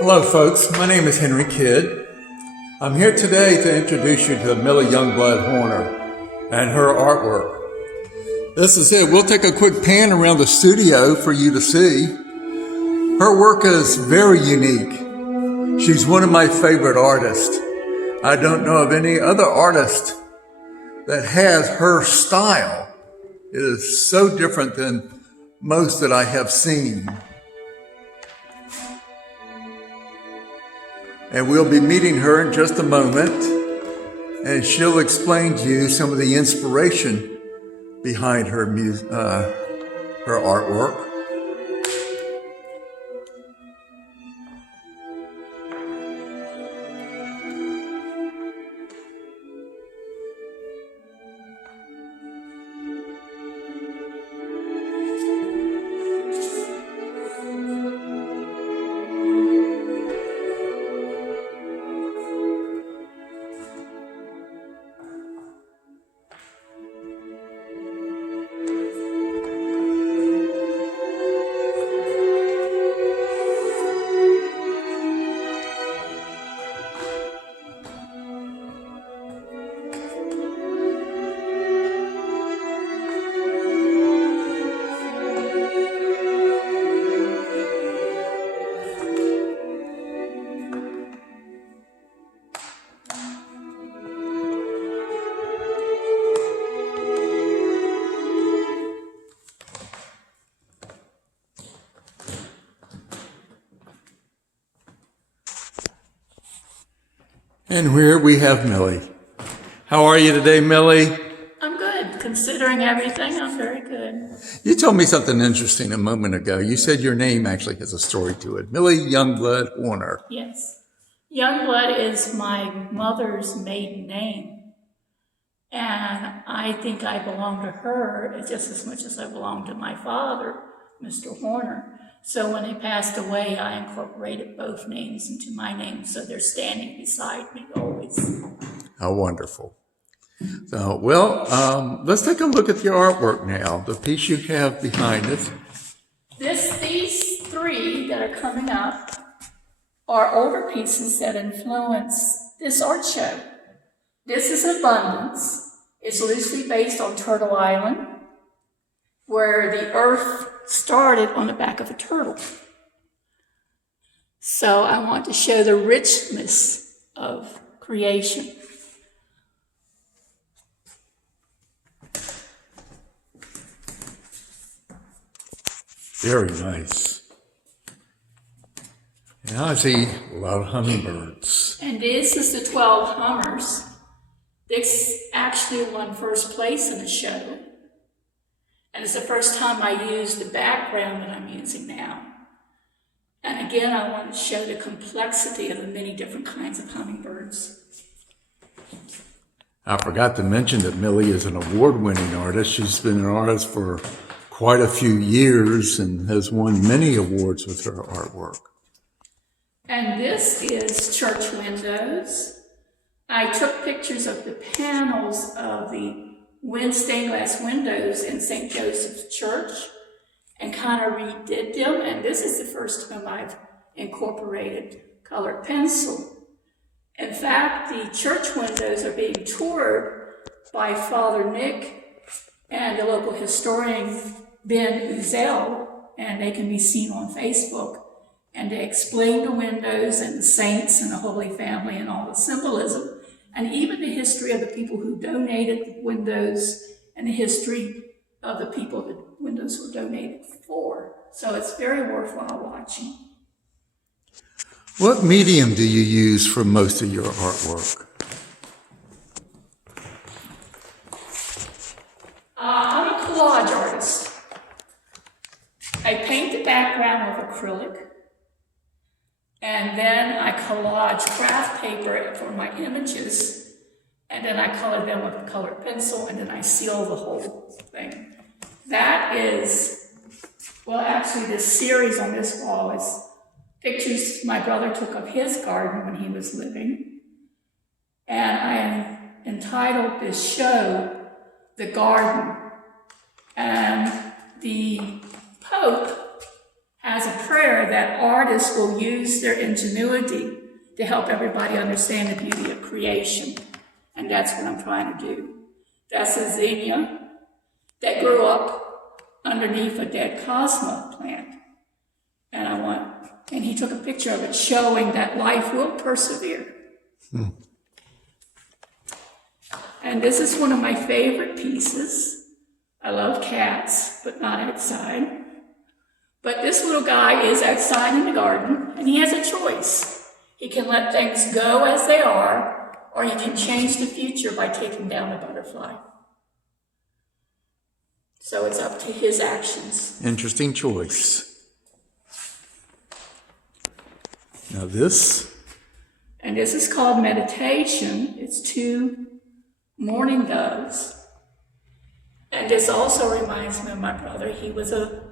Hello folks, my name is Henry Kidd. I'm here today to introduce you to Millie Youngblood Horner and her artwork. This is it. We'll take a quick pan around the studio for you to see. Her work is very unique. She's one of my favorite artists. I don't know of any other artist that has her style. It is so different than most that I have seen. And we'll be meeting her in just a moment, and she'll explain to you some of the inspiration behind her artwork. And here we have Millie. How are you today, Millie? I'm good. Considering everything, I'm very good. You told me something interesting a moment ago. You said your name actually has a story to it. Millie Youngblood Horner. Yes. Youngblood is my mother's maiden name. And I think I belong to her just as much as I belong to my father, Mr. Horner. So when he passed away, I incorporated both names into my name, so they're standing beside me always. How wonderful. So, let's take a look at your artwork now, the piece you have behind us. These three that are coming up are older pieces that influence this art show. This is Abundance. It's loosely based on Turtle Island, where the earth started on the back of a turtle. So I want to show the richness of creation. Very nice. Now I see a lot of hummingbirds. And this is the 12 hummers. This actually won first place in the show. And it's the first time I used the background that I'm using now. And again, I want to show the complexity of the many different kinds of hummingbirds. I forgot to mention that Millie is an award-winning artist. She's been an artist for quite a few years and has won many awards with her artwork. And this is church windows. I took pictures of the panels of the stained glass windows in St. Joseph's Church and kind of redid them. And this is the first time I've incorporated colored pencil. In fact, the church windows are being toured by Father Nick and the local historian Ben Uzel, and they can be seen on Facebook. And they explain the windows and the saints and the Holy Family and all the symbolism, and even the history of the people who donated the windows and the history of the people the windows were donated for. So it's very worthwhile watching. What medium do you use for most of your artwork? I'm a collage artist. I paint the background with acrylic, and then I collage craft paper for my images, and then I color them with a colored pencil, and then I seal the whole thing. That is, actually this series on this wall is pictures my brother took of his garden when he was living. And I entitled this show, The Garden. And the Pope has a prayer that artists will use their ingenuity to help everybody understand the beauty of creation. And that's what I'm trying to do. That's a zinnia that grew up underneath a dead cosmo plant. And he took a picture of it showing that life will persevere. And this is one of my favorite pieces. I love cats, but not outside. But this little guy is outside in the garden, and he has a choice. He can let things go as they are, or he can change the future by taking down a butterfly. So it's up to his actions. Interesting choice. Now this? And this is called meditation. It's 2 mourning doves. And this also reminds me of my brother. He was a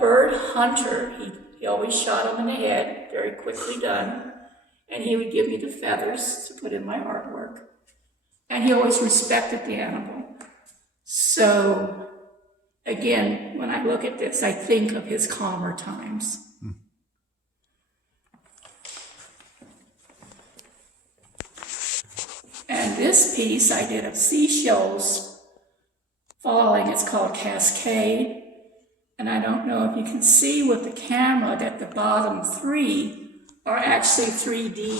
bird hunter. He always shot them in the head, very quickly done. And he would give me the feathers to put in my artwork. And he always respected the animal. So, again, when I look at this, I think of his calmer times. And this piece I did of seashells falling. It's called Cascade. And I don't know if you can see with the camera that the bottom 3 are actually 3D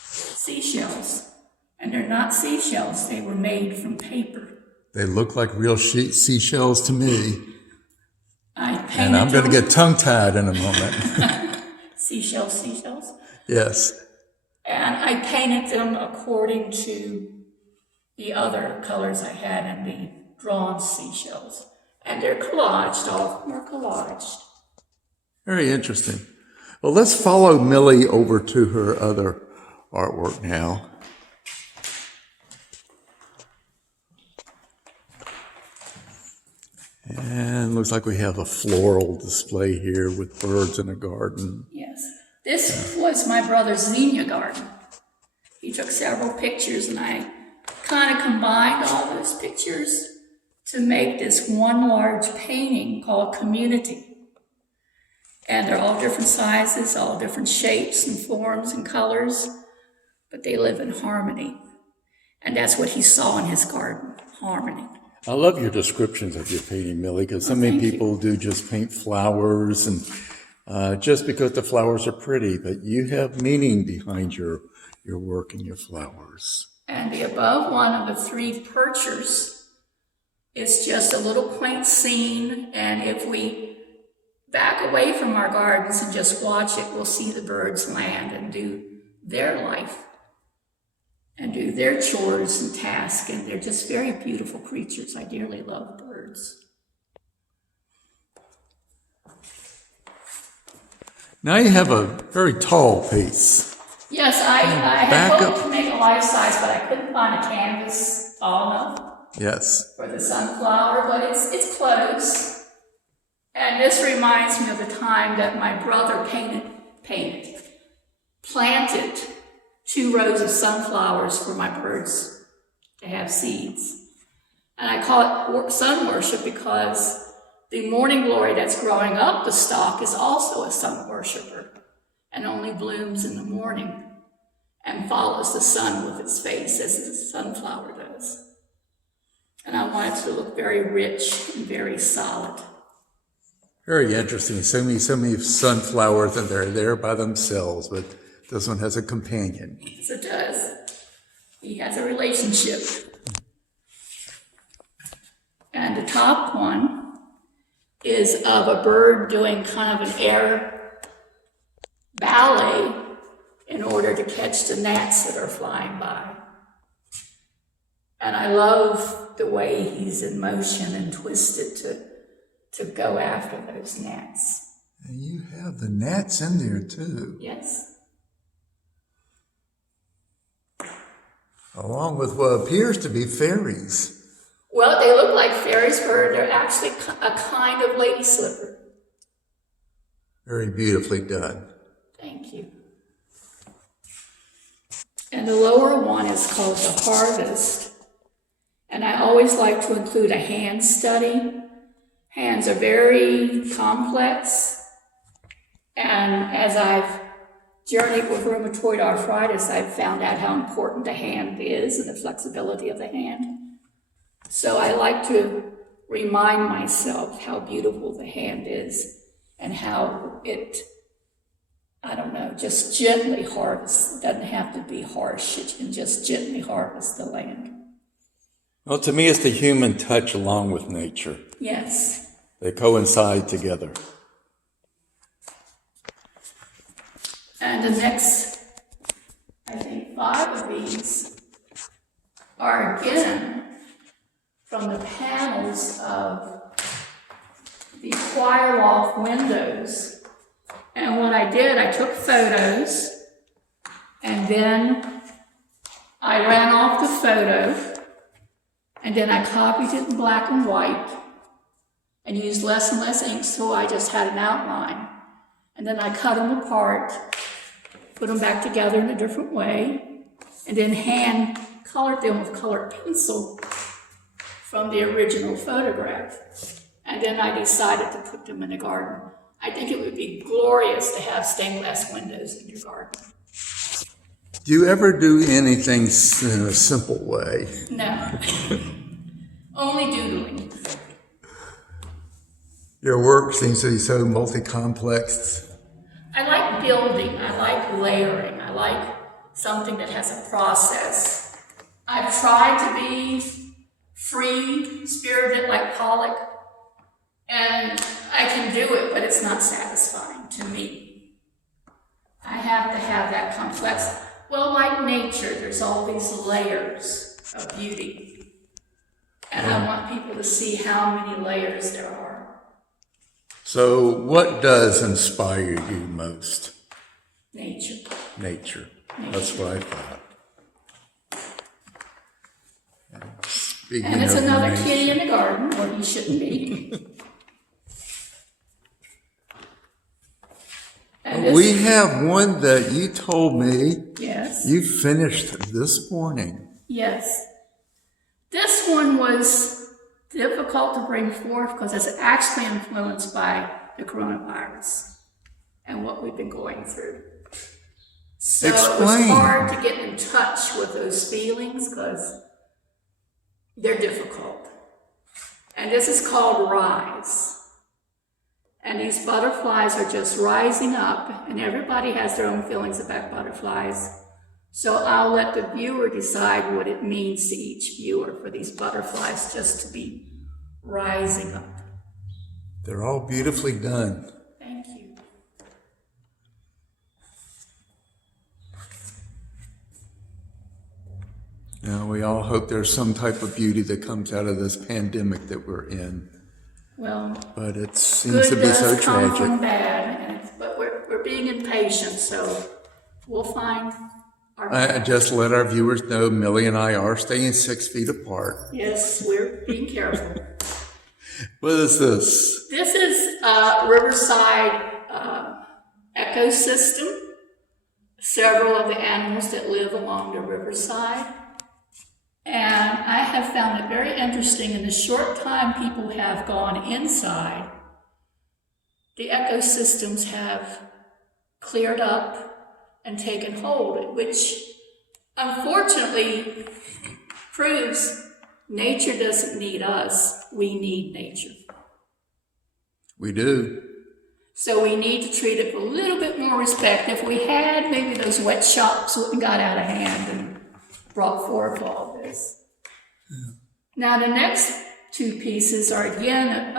seashells. And they're not seashells. They were made from paper. They look like real seashells to me. And I'm going to get tongue-tied in a moment. Seashells. Yes. And I painted them according to the other colors I had in the drawn seashells. And they're collaged, all of them are collaged. Very interesting. Well, let's follow Millie over to her other artwork now. And looks like we have a floral display here with birds in a garden. Yes. This was my brother's zinnia garden. He took several pictures, and I kind of combined all those pictures to make this one large painting called Community. And they're all different sizes, all different shapes and forms and colors, but they live in harmony. And that's what he saw in his garden, harmony. I love your descriptions of your painting, Millie, because so many people do just paint flowers and just because the flowers are pretty, but you have meaning behind your work and your flowers. And the above one of the 3 perchers is just a little quaint scene, and if we back away from our gardens and just watch it, we'll see the birds land and do their life and do their chores and tasks, and they're just very beautiful creatures. I dearly love birds. Now you have a very tall piece. Yes, I had hoped to make a life size, but I couldn't find a canvas tall enough. Yes. For the sunflower, but it's close. And this reminds me of the time that my brother planted 2 rows of sunflowers for my birds to have seeds. And I call it sun worship because the morning glory that's growing up the stalk is also a sun worshiper and only blooms in the morning and follows the sun with its face as the sunflower does. And I want it to look very rich and very solid. Very interesting. So many sunflowers, and they're there by themselves, but this one has a companion. Yes, it does. He has a relationship. And the top one is of a bird doing kind of an air ballet in order to catch the gnats that are flying by. And I love the way he's in motion and twisted to go after those gnats. And you have the gnats in there too. Yes. Along with what appears to be fairies. Well, they look like fairies, but they're actually a kind of lady slipper. Very beautifully done. Thank you. And the lower one is called The Harvest. And I always like to include a hand study. Hands are very complex, And as I've journeyed with rheumatoid arthritis, I've found out how important the hand is and the flexibility of the hand. So I like to remind myself how beautiful the hand is and how it, I don't know, just gently harvests. It doesn't have to be harsh. It can just gently harvest the land. Well, to me, it's the human touch along with nature. Yes. They coincide together. And the next, I think, 5 of these are again from the panels of the choir loft windows. And what I did, I took photos, and then I ran off the photo, and then I copied it in black and white, and used less and less ink, so I just had an outline. And then I cut them apart, put them back together in a different way, and then hand colored them with colored pencil from the original photograph. And then I decided to put them in the garden. I think it would be glorious to have stained glass windows in your garden. Do you ever do anything in a simple way? No, only doodling. Your work seems to be so multi-complex. I like building, I like layering, I like something that has a process. I've tried to be free, spirited like Pollock, and I can do it, but it's not satisfying to me. I have to have that complex. Well, like nature, there's all these layers of beauty, and I want people to see how many layers there are. So what does inspire you most? Nature. Nature. That's what I thought. Speaking And it's of another nature, kitty in the garden where he shouldn't be. And this, we have one that you told me yes, you finished this morning. yes. This one was difficult to bring forth because it's actually influenced by the coronavirus and what we've been going through. So it was Explain. hard to get in touch with those feelings because they're difficult. And this is called Rise. And these butterflies are just rising up, and everybody has their own feelings about butterflies. So I'll let the viewer decide what it means to each viewer for these butterflies just to be rising up. They're all beautifully done. Thank you. Now, we all hope there's some type of beauty that comes out of this pandemic that we're in. Well, But it seems to good be so does come from tragic. bad, but we're being impatient, so we'll find our I just let our viewers know Millie and I are staying 6 feet apart. Yes, we're being careful. What is this? This is Riverside ecosystem. Several of the animals that live along the riverside. And I have found it very interesting in the short time people have gone inside, the ecosystems have cleared up and taken hold, which unfortunately proves nature doesn't need us, we need nature. We do. So we need to treat it with a little bit more respect. If we had, maybe those wet shops wouldn't got out of hand and brought forth all this. Yeah. Now the next 2 pieces are again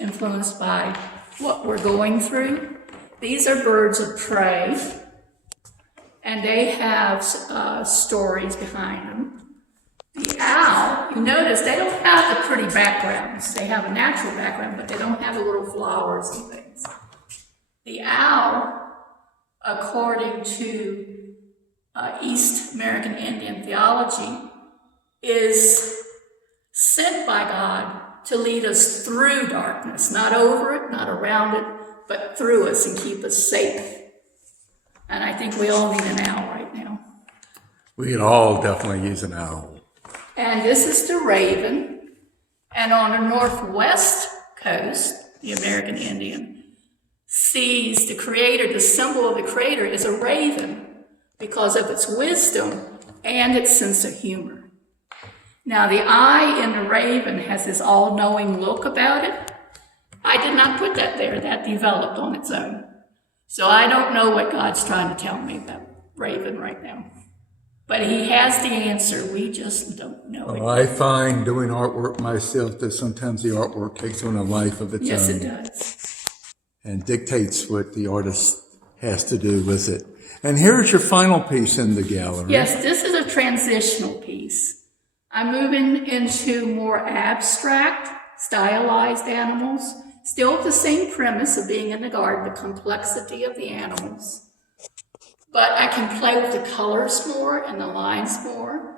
influenced by what we're going through. These are birds of prey, and they have stories behind them. The owl, you notice they don't have the pretty backgrounds. They have a natural background, but they don't have the little flowers and things. The owl, according to East American Indian theology, is sent by God to lead us through darkness, not over it, not around it, but through us and keep us safe. And I think we all need an owl right now. We could all definitely use an owl. And this is the raven. And on the northwest coast, the American Indian, sees the Creator, the symbol of the Creator, is a raven because of its wisdom and its sense of humor. Now, the eye in the raven has this all-knowing look about it. I did not put that there. That developed on its own. So I don't know what God's trying to tell me about raven right now. But he has the answer. We just don't know it. Well, I find doing artwork myself that sometimes the artwork takes on a life of its own. Yes, it does. And dictates what the artist has to do with it. And here's your final piece in the gallery. Yes, this is a transitional piece. I'm moving into more abstract, stylized animals, still with the same premise of being in the garden, the complexity of the animals. But I can play with the colors more and the lines more.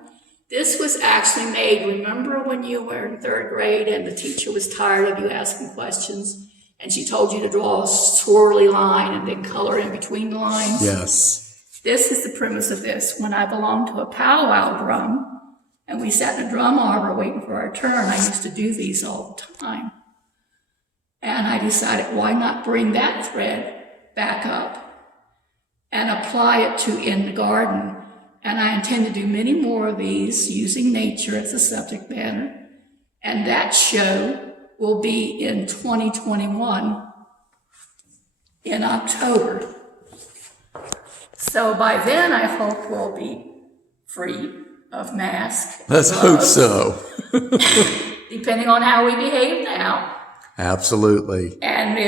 This was actually made, remember when you were in 3rd grade and the teacher was tired of you asking questions and she told you to draw a swirly line and then color in between the lines? Yes. This is the premise of this. When I belonged to a powwow drum and we sat in a drum arbor waiting for our turn, I used to do these all the time. And I decided, why not bring that thread back up and apply it to in the garden? And I intend to do many more of these using nature as a subject matter. And that show will be in 2021 in October. So by then, I hope we'll be free of masks. Let's hope so. Depending on how we behave now. Absolutely. And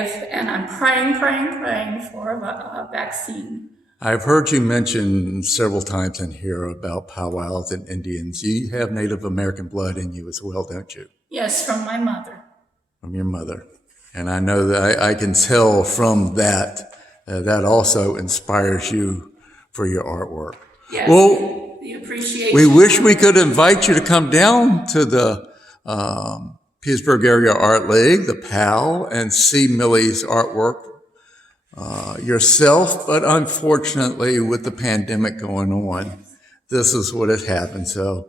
I'm praying for a vaccine. I've heard you mention several times in here about powwows and Indians. You have Native American blood in you as well, don't you? Yes, from my mother. From your mother. And I know that I can tell from that, that also inspires you for your artwork. Yes, well, the appreciation. We wish we could invite you to come down to the Petersburg Area Art League, the PAL, and see Millie's artwork yourself, but unfortunately with the pandemic going on, this is what has happened. So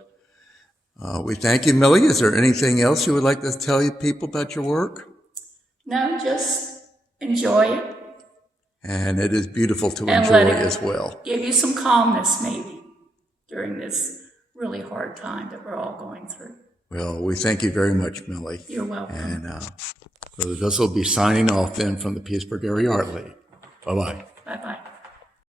we thank you, Millie. Is there anything else you would like to tell you people about your work? No, just enjoy it. And it is beautiful to enjoy as well. Give you some calmness maybe during this really hard time that we're all going through. Well, we thank you very much, Millie. You're welcome. And so this will be signing off then from the Petersburg Area Art League. Bye-bye. Bye-bye.